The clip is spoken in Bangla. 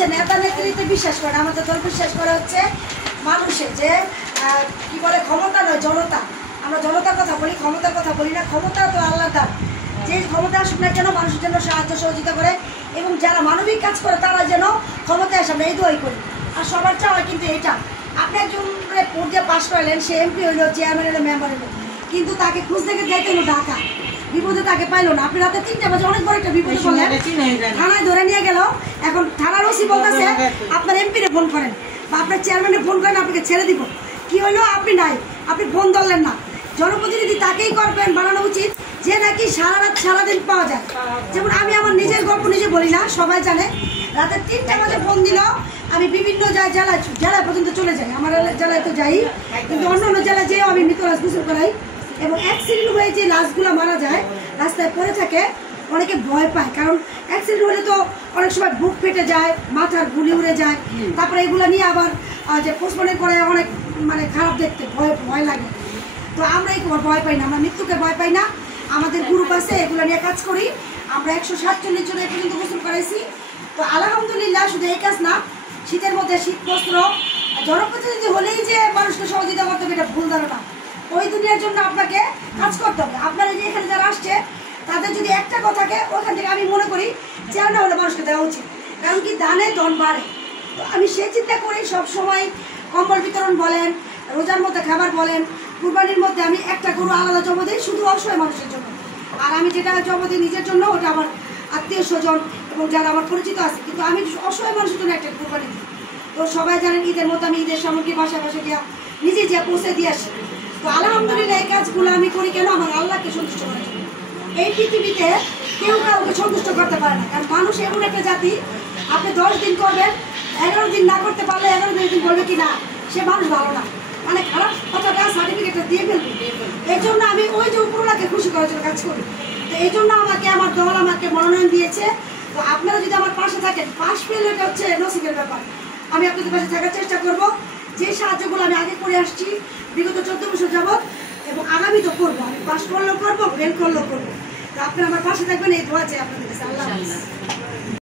হচ্ছে নেতা নেত্রীতে বিশ্বাস করে, আমাদের দল বিশ্বাস করে হচ্ছে মানুষের যে কি বলে ক্ষমতা নয় জনতা। আমরা জনতার কথা বলি, ক্ষমতার কথা বলি না। ক্ষমতা তো আল্লাহর দান, যে ক্ষমতা আসুক না কেন মানুষের জন্য সাহায্য সহযোগিতা করে এবং যারা মানবিক কাজ করে তারা যেন ক্ষমতায় আসে, আমরা এই দোয়াই করি। আর সবার চাওয়া কিন্তু এটা, আপনি একজন পর্যায়ে পাশ করালেন, সে এমপি হইলো, চেয়ারম্যান হলো, মেম্বার হইলো, কিন্তু তাকে খুঁজ দেখে যাইতে হলো ঢাকা, বিপদে তাকে পাইলো না। আপনি রাতে 3টা বাজে অনেক বড় একটা বিপদে পড়লেন, থানায় ধরে নিয়ে গেল। এখন থানার ওসি বলতেছে আপনার এমপিরে ফোন করেন বা আপনার চেয়ারম্যানে ফোন করেন, আপনাকে ছেড়ে দিব। কি হলো? আপনি নাই, আপনি ফোন ধরলেন না। জনপ্রতিনিধি তাকেই করবেন বানানো উচিত যে নাকি সারা রাত সারাদিন পাওয়া যায়। যেমন আমি আমার নিজের গল্প নিজে বলি না, সবাই জানে। রাতে 3টা বাজে ফোন দিল, আমি বিভিন্ন জেলায় পর্যন্ত চলে যাই। আমার জেলায় তো যাই, কিন্তু অন্য অন্য জেলায় যেও আমি মৃত লাশ গোসল করাই। এবং অ্যাক্সিডেন্ট হয়ে যে লাশগুলো মারা যায় রাস্তায় পড়ে থাকে, অনেকে ভয় পায়, কারণ অ্যাক্সিডেন্ট হলে তো অনেক সময় বুক ফেটে যায়, মাথার গুলি উড়ে যায়। তারপরে এগুলো নিয়ে আবার যে পোস্টমর্টম করে অনেক মানে খারাপ দেখতে, ভয় লাগে। তো আমরা এই ভয় পাই না, আমরা মৃত্যুকে ভয় পাই না। আমাদের গ্রুপ আছে, এগুলো নিয়ে কাজ করি। আমরা 147 জন পর্যন্ত গোসল করাইছি। তো আলহামদুলিল্লাহ, শুধু এই কাজ না, শীতের মধ্যে শীত বস্ত্র, জনপ্রতিনিধি হলেই যে মানুষকে সহযোগিতা করতে হবে এটা ভুল ধারণা। ওই দুনিয়ার জন্য আপনাকে কাজ করতে হবে। আপনারা যে এখানে যারা আসছে তাদের যদি একটা কথাকে ওখান থেকে আমি মনে করি চেয়ারটা হলে মানুষকে দেওয়া উচিত, কারণ কি দানে ধন বাড়ে। তো আমি সে চিন্তা করি সবসময় কম্বল বিতরণ বলেন, রোজার মধ্যে খাবার বলেন, কুরবানির মধ্যে আমি একটা গরু আলাদা জমা দিই শুধু অসহায় মানুষের জন্য। আর আমি যেটা জমা দিই নিজের জন্য, ওটা আমার আত্মীয় স্বজন এবং যারা আমার পরিচিত আছে, কিন্তু আমি অসহায় মানুষের জন্য একটা কুরবানি দিই। তো সবাই জানেন ঈদের মতো আমি ঈদের সামগ্রী বাসায় বাসায় গিয়া নিজে যা পৌঁছে দিয়ে আসি। তো আলহামদুলিল্লাহ এই কাজগুলো আমি করি কেন? আমার আল্লাহকে সন্তুষ্ট করার জন্য। এই পৃথিবীতে কেউ কাউকে সন্তুষ্ট করতে পারে না, কারণ মানুষ এমন একটা জাতি, আপনি 10 দিন করবেন, 11 দিন না করতে পারলে 11 দিন বলবে কি না সে মানুষ ভালো না, মানে খারাপ কথাটা সার্টিফিকেটটা দিয়ে ফেলবে। এই জন্য আমি ওই যে উপরওয়ালাকে খুশি করার জন্য কাজ করি। তো এই জন্য আমাকে আমার দল আমাকে মনোনয়ন দিয়েছে। তো আপনারা যদি আমার পাশে থাকেন, পাশ পেলে এটা হচ্ছে নসিবের ব্যাপার। আমি আপনাদের পাশে থাকার চেষ্টা করব। যে সাহায্যগুলো আমি আগে করে আসছি বিগত 14 বছর যাবৎ, এবং আগামী তো করবো, আমি পাশ করলেও করবো, ফেল করলেও করবো। তো আপনারা আমার পাশে থাকবেন, এই দোয়া চাই আপনাদের কাছে। আল্লাহ হাফেজ।